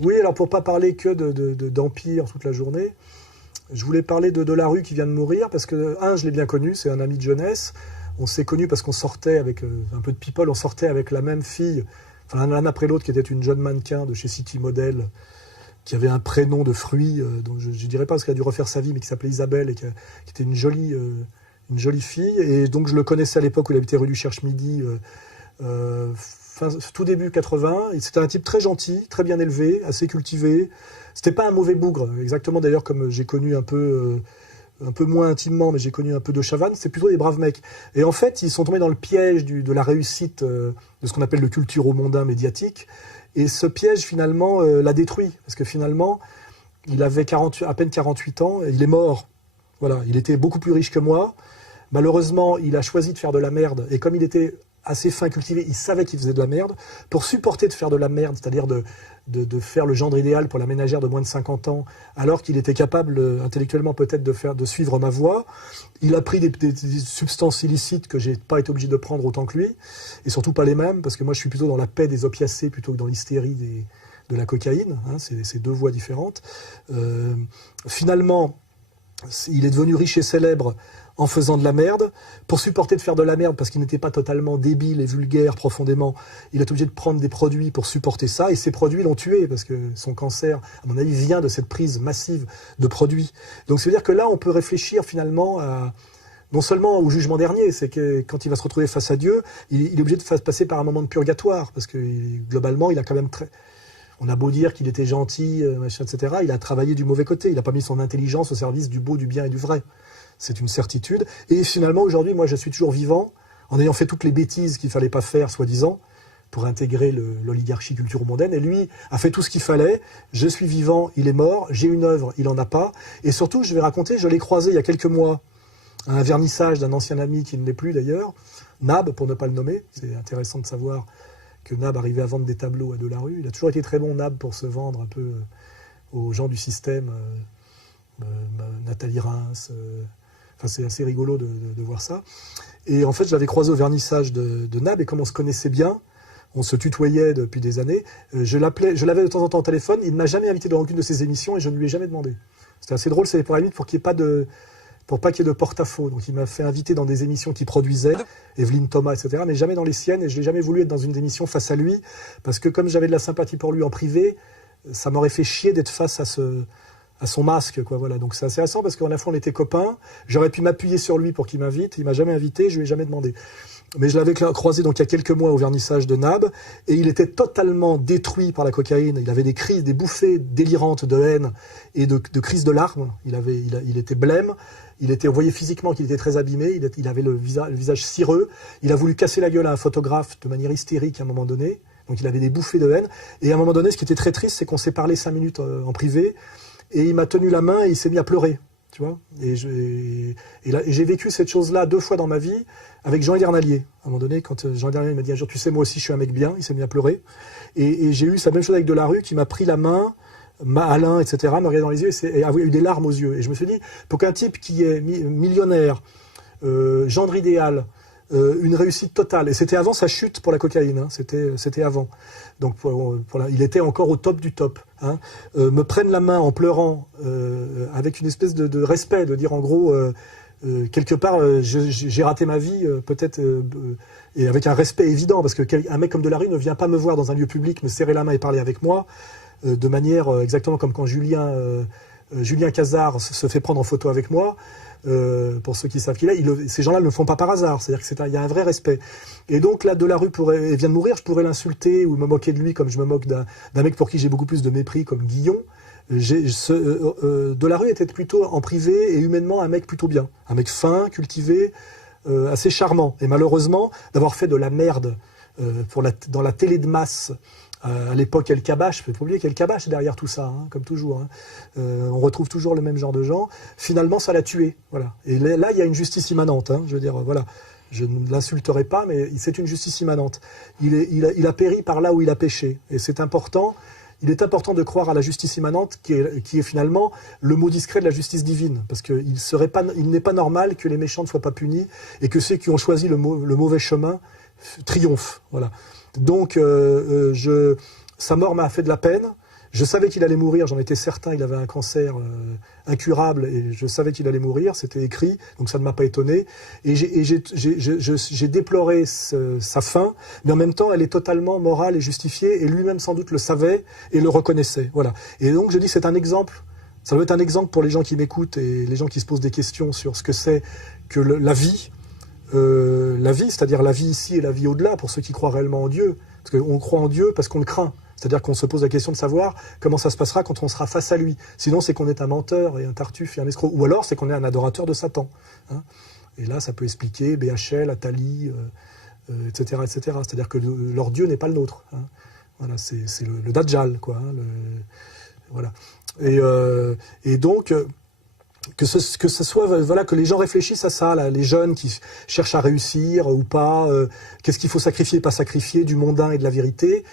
Oui, alors pour pas parler que d'Empire toute la journée, je voulais parler de Delarue qui vient de mourir, parce que, je l'ai bien connu, c'est un ami de jeunesse. On s'est connus parce qu'on sortait avec un peu de people, on sortait avec la même fille, enfin l'un après l'autre, qui était une jeune mannequin de chez City Model, qui avait un prénom de fruit, dont je ne dirais pas parce qu'elle a dû refaire sa vie, mais qui s'appelait Isabelle, et qui était une jolie fille. Et donc je le connaissais à l'époque où il habitait rue du Cherche-Midi, tout début 80. C'était un type très gentil, très bien élevé, assez cultivé. C'était pas un mauvais bougre, exactement d'ailleurs comme j'ai connu un peu moins intimement, mais j'ai connu un peu de Chavannes, c'est plutôt des braves mecs. Et en fait, ils sont tombés dans le piège de la réussite de ce qu'on appelle le culturo-mondain médiatique. Et ce piège, finalement, l'a détruit. Parce que finalement, il avait à peine 48 ans, et il est mort. Voilà, il était beaucoup plus riche que moi. Malheureusement, il a choisi de faire de la merde. Et comme il était assez fin, cultivé, il savait qu'il faisait de la merde. Pour supporter de faire de la merde, c'est-à-dire de faire le gendre idéal pour la ménagère de moins de 50 ans, alors qu'il était capable intellectuellement peut-être de suivre ma voie, il a pris des substances illicites que j'ai pas été obligé de prendre autant que lui, et surtout pas les mêmes, parce que moi je suis plutôt dans la paix des opiacés plutôt que dans l'hystérie de la cocaïne, hein, c'est deux voies différentes. Finalement, il est devenu riche et célèbre en faisant de la merde. Pour supporter de faire de la merde, parce qu'il n'était pas totalement débile et vulgaire profondément, il est obligé de prendre des produits pour supporter ça, et ces produits l'ont tué, parce que son cancer, à mon avis, vient de cette prise massive de produits. Donc ça veut dire que là, on peut réfléchir finalement non seulement au jugement dernier, c'est que quand il va se retrouver face à Dieu, il est obligé de passer par un moment de purgatoire, parce que globalement, il a quand même on a beau dire qu'il était gentil, machin, etc., il a travaillé du mauvais côté, il n'a pas mis son intelligence au service du beau, du bien et du vrai. C'est une certitude. Et finalement, aujourd'hui, moi, je suis toujours vivant, en ayant fait toutes les bêtises qu'il ne fallait pas faire, soi-disant, pour intégrer l'oligarchie culturo-mondaine. Et lui a fait tout ce qu'il fallait. Je suis vivant, il est mort. J'ai une œuvre, il n'en a pas. Et surtout, je vais raconter, je l'ai croisé il y a quelques mois à un vernissage d'un ancien ami qui ne l'est plus d'ailleurs, Nab, pour ne pas le nommer. C'est intéressant de savoir que Nab arrivait à vendre des tableaux à Delarue. Il a toujours été très bon, Nab, pour se vendre un peu aux gens du système. Nathalie Reims... Enfin, c'est assez rigolo de voir ça. Et en fait, je l'avais croisé au vernissage de Nab, et comme on se connaissait bien, on se tutoyait depuis des années, je l'avais de temps en temps au téléphone, il ne m'a jamais invité dans aucune de ses émissions, et je ne lui ai jamais demandé. C'était assez drôle, c'est pour la limite pour qu'il n'y ait pas qu'il y ait de porte-à-faux. Donc il m'a fait inviter dans des émissions qu'il produisait, Evelyne Thomas, etc., mais jamais dans les siennes, et je n'ai jamais voulu être dans une émission face à lui, parce que comme j'avais de la sympathie pour lui en privé, ça m'aurait fait chier d'être face à son masque, quoi, voilà. Donc c'est assez intéressant parce qu'à la fois on était copains, j'aurais pu m'appuyer sur lui pour qu'il m'invite, il m'a jamais invité, je lui ai jamais demandé. Mais je l'avais croisé donc il y a quelques mois au vernissage de Nab, et il était totalement détruit par la cocaïne, il avait des crises, des bouffées délirantes de haine et de crises de larmes, il était blême, on voyait physiquement qu'il était très abîmé, il avait le visage cireux, il a voulu casser la gueule à un photographe de manière hystérique à un moment donné, donc il avait des bouffées de haine, et à un moment donné, ce qui était très triste, c'est qu'on s'est parlé 5 minutes en privé, et il m'a tenu la main et il s'est mis à pleurer, tu vois. Et j'ai vécu cette chose-là 2 fois dans ma vie avec Jean Edernalier. À un moment donné, quand Jean Edernalier m'a dit un jour, tu sais, moi aussi, je suis un mec bien, il s'est mis à pleurer. Et j'ai eu sa même chose avec Delarue, qui m'a pris la main, Alain, etc., me regardait dans les yeux et avait eu des larmes aux yeux. Et je me suis dit, pour qu'un type qui est millionnaire, gendre idéal, une réussite totale, et c'était avant sa chute pour la cocaïne, hein, c'était avant. Donc il était encore au top du top. Hein, me prennent la main en pleurant, avec une espèce de respect, de dire en gros, quelque part, j'ai raté ma vie, peut-être, et avec un respect évident, parce qu'un mec comme Delarue ne vient pas me voir dans un lieu public, me serrer la main et parler avec moi, de manière exactement comme quand Julien Cazard se fait prendre en photo avec moi. Pour ceux qui savent qui il est, ces gens-là ne le font pas par hasard, c'est-à-dire qu'il y a un vrai respect. Et donc là, Delarue vient de mourir, je pourrais l'insulter ou me moquer de lui comme je me moque d'un mec pour qui j'ai beaucoup plus de mépris, comme Guillon. Delarue était plutôt en privé et humainement un mec plutôt bien, un mec fin, cultivé, assez charmant. Et malheureusement, d'avoir fait de la merde dans la télé de masse, à l'époque El Kabbach, il faut pas oublier qu'El Kabbach est derrière tout ça, hein, comme toujours. Hein. On retrouve toujours le même genre de gens. Finalement, ça l'a tué. Voilà. Et là, il y a une justice immanente. Hein, je veux dire, voilà. Je ne l'insulterai pas, mais c'est une justice immanente. Il a péri par là où il a péché. Et c'est important. Il est important de croire à la justice immanente, qui est finalement le mot discret de la justice divine. Parce qu'il n'est pas normal que les méchants ne soient pas punis et que ceux qui ont choisi le mauvais chemin triomphent. Voilà. Donc, sa mort m'a fait de la peine. Je savais qu'il allait mourir, j'en étais certain, il avait un cancer incurable et je savais qu'il allait mourir, c'était écrit, donc ça ne m'a pas étonné. Et j'ai déploré sa fin, mais en même temps, elle est totalement morale et justifiée, et lui-même sans doute le savait et le reconnaissait. Voilà. Et donc je dis, c'est un exemple, ça doit être un exemple pour les gens qui m'écoutent et les gens qui se posent des questions sur ce que c'est que la vie, c'est-à-dire la vie ici et la vie au-delà, pour ceux qui croient réellement en Dieu. Parce qu'on croit en Dieu parce qu'on le craint. C'est-à-dire qu'on se pose la question de savoir comment ça se passera quand on sera face à lui. Sinon, c'est qu'on est un menteur et un tartuffe et un escroc. Ou alors, c'est qu'on est un adorateur de Satan. Hein. Et là, ça peut expliquer BHL, Attali, etc., etc. C'est-à-dire que leur Dieu n'est pas le nôtre. Hein. Voilà, c'est le Dajjal, quoi. Hein, voilà. Et donc... que ce soit, voilà, que les gens réfléchissent à ça, là, les jeunes qui cherchent à réussir ou pas, qu'est-ce qu'il faut sacrifier, pas sacrifier, du mondain et de la vérité.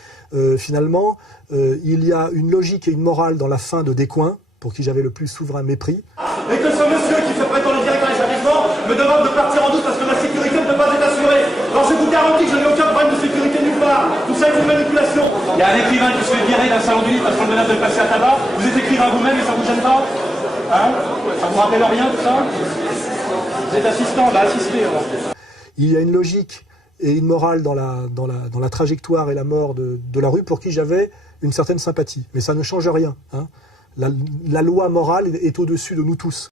Finalement, il y a une logique et une morale dans la fin de Descoings, pour qui j'avais le plus souverain mépris. Et que ce monsieur qui se prétend le directeur des établissements me demande de partir en doute parce que ma sécurité ne peut pas être assurée. Alors je vous garantis que je n'ai aucun problème de sécurité nulle part. Tout ça est une manipulation. Il y a un écrivain qui se fait virer d'un salon du livre parce qu'on le menace de passer à tabac. Vous êtes écrivain vous-même et ça vous gêne pas? Hein? Ça vous rappelle rien tout ça? Vous êtes assistant, bah assistez. Il y a une logique et une morale dans la trajectoire et la mort de la rue pour qui j'avais une certaine sympathie. Mais ça ne change rien. Hein. La loi morale est au-dessus de nous tous.